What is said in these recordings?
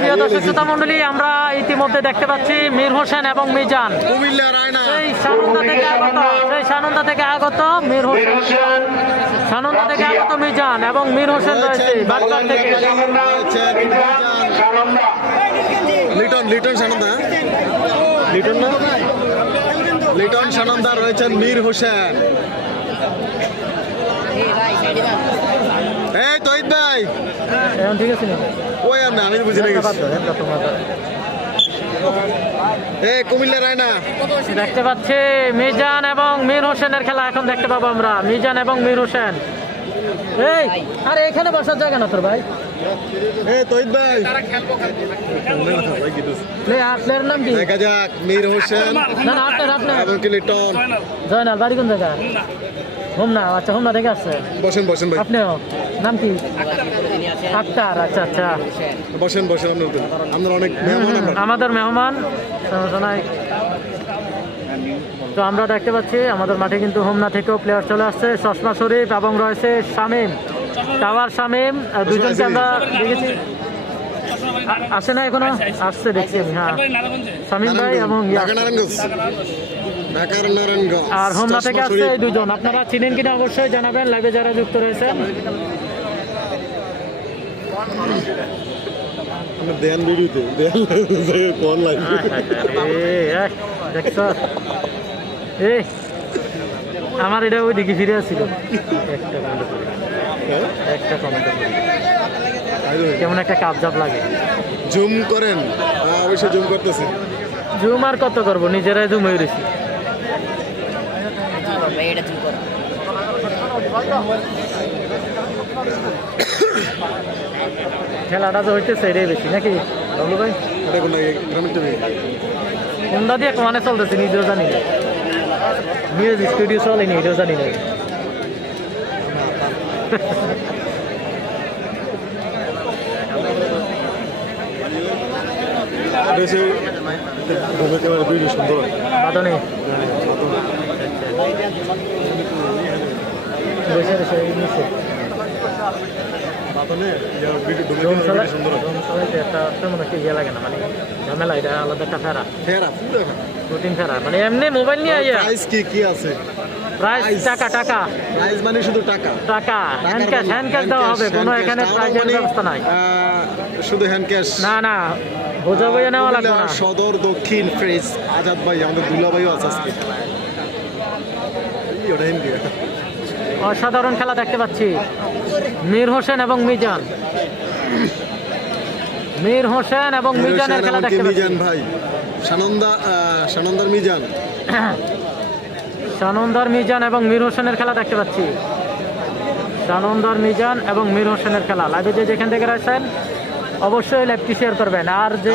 প্রিয় দর্শক শ্রোতা মণ্ডলী, আমরা ইতিমধ্যে দেখতে পাচ্ছি মীর হোসেন এবং মিজান সেই সানন্দা থেকে আগত মীর হোসেন, সানন্দা থেকে আগত মিজান এবং মীর হোসেন রয়েছে বাগদার থেকে। লিটন সানন্দা রয়েছেন মীর হোসেন। এই তহিদ ভাই ঠিক আছে, ওই আমি বুঝে এই কুমিল্লা রায়না দেখতে পাচ্ছি মিজান এবং মীর হোসেনের খেলা এখন দেখতে পাবো আমরা। মিজান এবং মীর হোসেন, এই আরে এখানে বসার জায়গা না তোর ভাই। এই তহিদ ভাই আপনার নাম কি? দেখা যাক মীর হোসেন না না আপনার এবং কি লিটন। জয়নাল বাড়ি কোন জায়গা? হোমনা। আচ্ছা, হোমনা দেখে আসছে। বসেন বসেন ভাই। আপনিও নাম কি? আক্তার। আচ্ছা আচ্ছা, বসেন বসেন। আপনার অনেক মেহমান, আমাদের মেহমান, সমস্যা নাই। তো আমরা দেখতে পাচ্ছি আমাদের মাঠে কিন্তু হোমনা থেকেও প্লেয়ার চলে আসছে, চশমা শরীফ এবং রয়েছে শামীম, টাওয়ার শামীম, দুজনকে আমরা দেখেছি। আসে না এখনো? আসছে দেখছি আমি। হ্যাঁ, শামীম ভাই এবং আর হোমনা থেকে আসছে এই দুজন। আপনারা চিনেন কিনা অবশ্যই জানাবেন, লাইভে যারা যুক্ত রয়েছেন। আমার এটা ওই দিকে ফিরে আসছিল। একটা কমেন্ট কেমন একটা কাবজাব লাগে। জুম করেন, অবশ্যই জুম করতেছে। জুম আর কত করবো, নিজেরাই জুম হয়ে গেছি। খেলাটা তো হইতেছে এটাই বেশি নাকি বাবলু ভাই? কোনটা দিয়ে কমানে চলতেছে নিজেও জানি না, নিউজ স্টুডিও চলেনি এটাও জানি না। ইয়ে লাগে না, মানে ঝামেলা, এটা আলাদা একটা ফেরা রুটিন ফেরা, মানে এমনি মোবাইল নিয়ে কি আছে প্রাইস টাকা টাকা প্রাইস মানে শুধু টাকা টাকা হ্যান্ড ক্যাশ দেওয়া হবে, কোনো এখানে প্রাইজের ব্যবস্থা নাই। শুধু হ্যান্ড ক্যাশ না না, বোঝা বইয়া নেওয়া লাগবে না। সদর দক্ষিণ ফ্রেশ আজাদ ভাই, আমাদের দুলা ভাইও আছে আজকে। অসাধারণ খেলা দেখতে পাচ্ছি মীর হোসেন এবং মিজান, মীর হোসেন এবং মিজানের খেলা দেখতে পাচ্ছি। মিজান ভাই সানন্দার মিজান, সানন্দার মিজান এবং মীর হোসেনের খেলা দেখতে পাচ্ছি। সানন্দার মিজান এবং মীর হোসেনের খেলা লাইভে যে যেখান থেকে রয়েছেন অবশ্যই লাইভটি শেয়ার করবেন। আর যে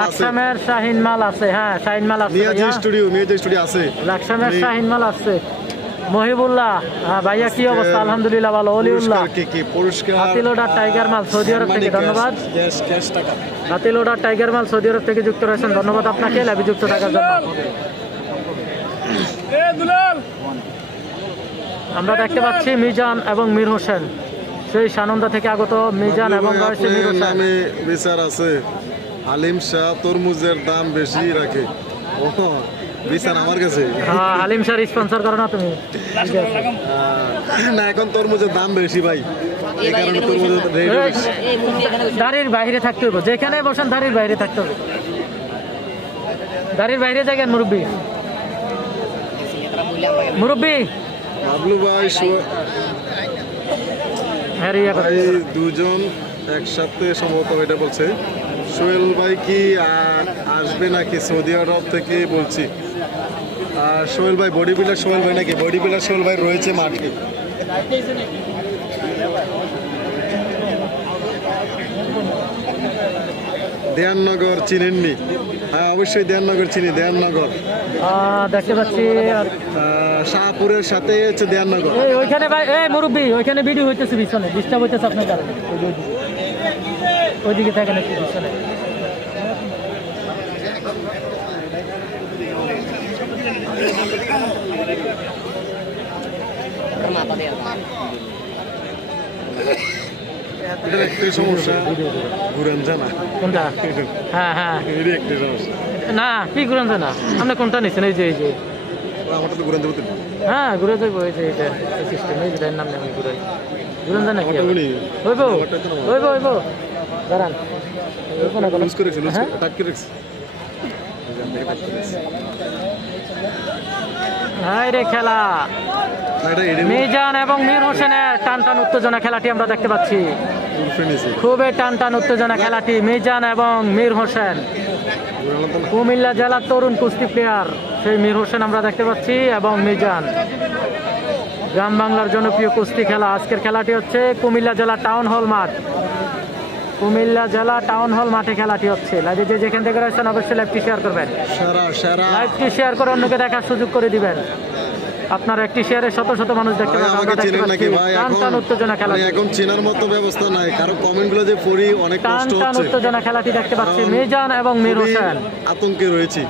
লাকসামের শাহিন মাল আছে, হ্যাঁ শাহিন মাল আছে, লাকসামের শাহিন মাল আছে। মহিবুল্লাহ ভাইয়া কি অবস্থা? আলহামদুলিল্লাহ ভালো। অলিউল্লাহ হাতিলোডার টাইগার মাল সৌদি আরব থেকে, ধন্যবাদ। হাতিলোডার টাইগার মাল সৌদি আরব থেকে যুক্ত রয়েছেন, ধন্যবাদ আপনাকে লাইভে যুক্ত থাকার জন্য। আমরা দেখতে পাচ্ছি মিজান এবং মীর হোসেন, সেই সানন্দা থেকে আগত মিজান এবং রয়েছে মীর হোসেন। বিচার আছে আলিম শাহ তরমুজের দাম বেশি রাখে, বিচার আমার কাছে। হ্যাঁ, আলিম শাহ স্পন্সর করো না তুমি? না, এখন তরমুজের দাম বেশি ভাই, এই কারণে তরমুজের দাঁড়ির বাইরে থাকতে হবে, যেখানে বসেন দাঁড়ির বাইরে থাকতে হবে। দাঁড়ির বাইরে যাবেন মুরব্বী, মুরব্বী বাবলু ভাই দুজন একসাথে সম্ভবত এটা বলছে। সোহেল ভাই কি আসবে নাকি সৌদি আরব থেকে? বলছি সোহেল ভাই, বডি বিল্ডার সোহেল ভাই নাকি? বডি বিল্ডার সোহেল ভাই রয়েছে মাঠে। দেয়াননগর চিনেননি? হ্যাঁ অবশ্যই দেয়াননগর চিনি। দেয়াননগর দেখতে পাচ্ছি শাহপুরের সাথে হচ্ছে দেয়াননগর। ওইখানে ভাই, এই মুরব্বী ওইখানে ভিডিও হইতেছে, পিছনে ডিস্টার্ব হইতেছে আপনার কারণে, ওইদিকে থাকেন একটু পিছনে। এটার একটাই সমস্যা, ঘুরেন জানা। কোনটা? হ্যাঁ হ্যাঁ, এটাই একটাই সমস্যা। না কি ঘুরেন না, আপনি কোনটা নিচ্ছেন? এই যে এই যে, আমারটা তো ঘুরেন দেবো। হ্যাঁ ঘুরে যাবো, এই যে এটা এই সিস্টেম, এই যেটার নাম নেই ঘুরে ঘুরেন না নাকি? আমারটা উনি হইব হইব হইব, দাঁড়ান হইব না কোনো। লুজ করে রেখেছি, হ্যাঁ? টাক করে রেখেছি। হাই রে খেলা, না, এটা এডি মিজান এবং মীর হোসেনের টান টান উত্তেজনা খেলাটি আমরা দেখতে পাচ্ছি। উল্ফে নিয়েছি। খুবই টান টান উত্তেজনা খেলাটি, মিজান এবং মীর হোসেন, ঘুরালাম তো না। কুমিল্লা জেলার তরুণ কুস্তি প্লেয়ার সেই মীর হোসেন আমরা দেখতে পাচ্ছি এবং মিজান, গ্রাম বাংলার জনপ্রিয় কুস্তি খেলা। আজকের খেলাটি হচ্ছে কুমিল্লা জেলা টাউন হল মাঠ, কুমিল্লা জেলা টাউন হল মাঠে খেলাটি হচ্ছে। লাইভে যে যেখান থেকে রয়েছেন অবশ্যই লাইভটি শেয়ার করবেন, সেরা সেরা। লাইভটি শেয়ার করে অন্যকে দেখার সুযোগ করে দিবেন। আপনার একটি শেয়ারে শত শত মানুষ দেখতে ভাই পাবেন। আমাকে আমরা দেখতে চেনেন নাকি পাচ্ছি ভাই? টান টান উত্তেজনা খেলা, এখন চেনার মতো ব্যবস্থা নাই, কারো কমেন্টগুলো যে পড়ি অনেক টান কষ্ট টান হচ্ছে। উত্তেজনা খেলাটি দেখতে পাচ্ছি। মিজান এবং মীর খুবই হোসেন, আতঙ্কে রয়েছি।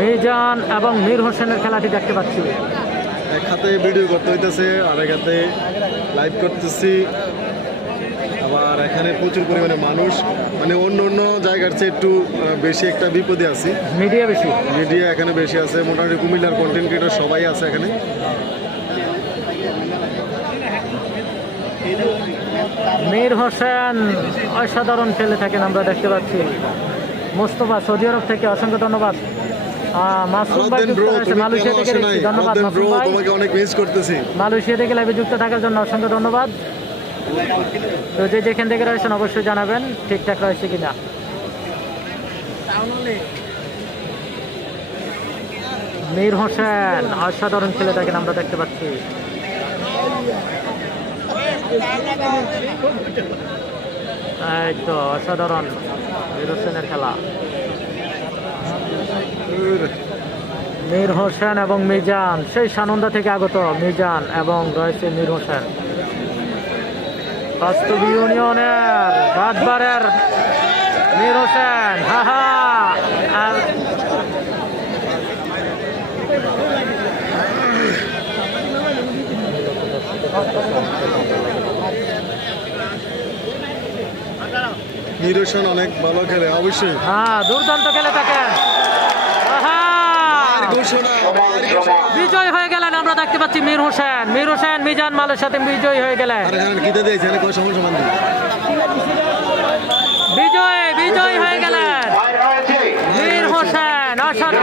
মিজান এবং মীর হোসেনের খেলাটি দেখতে পাচ্ছি। এক হাতে ভিডিও করতে হইতেছে, আরেক হাতে লাইভ করতেছি। আবার এখানে প্রচুর পরিমাণে মানুষ, মানে অন্য অন্য জায়গার চেয়ে একটু বেশি একটা বিপদে আছি। মিডিয়া বেশি, মিডিয়া এখানে বেশি আছে, মোটামুটি কুমিল্লার কন্টেন্ট ক্রিয়েটর সবাই আছে এখানে। মীর হোসেন অসাধারণ খেলে থাকেন আমরা দেখতে পাচ্ছি। মোস্তফা সৌদি আরব থেকে অসংখ্য ধন্যবাদ। মাসুম ভাই আলাউদ্দিন যুক্ত ব্রো, রয়েছে তুমি মালয়েশিয়া কেন থেকে, আসো নাই? ধন্যবাদ আলাউদ্দিন মাসুম ব্রো, ভাই, তোমাকে অনেক মিস করতেছি। মালয়েশিয়া থেকে লাইভে যুক্ত থাকার জন্য অসংখ্য ধন্যবাদ। তো যে যেখান থেকে রয়েছেন অবশ্যই জানাবেন ঠিকঠাক রয়েছে কিনা। মীর হোসেন অসাধারণ খেলে থাকেন আমরা দেখতে পাচ্ছি। এই তো অসাধারণ মীর হোসেনের খেলা। মীর হোসেন এবং মিজান, সেই সানন্দা থেকে আগত মিজান এবং রয়েছে মীর হোসেন, বাস্তব ইউনিয়নের বাদবারের মীর হোসেন। হা হা, আর নিরসন অনেক ভালো খেলে অবশ্যই। হ্যাঁ দুর্দান্ত খেলে থাকেন। আহা! ঘোষণা বিজয় হয়ে গেলেন আমরা দেখতে পাচ্ছি মীর হোসেন, মীর হোসেন মিজান মালের সাথে বিজয়ী হয়ে গেলেন। আর এখানে গীতা দিয়েছে, এখানে কয় সমান সমান দিই। বিজয় হয়ে গেলেন মীর হোসেন, অসাধারণ।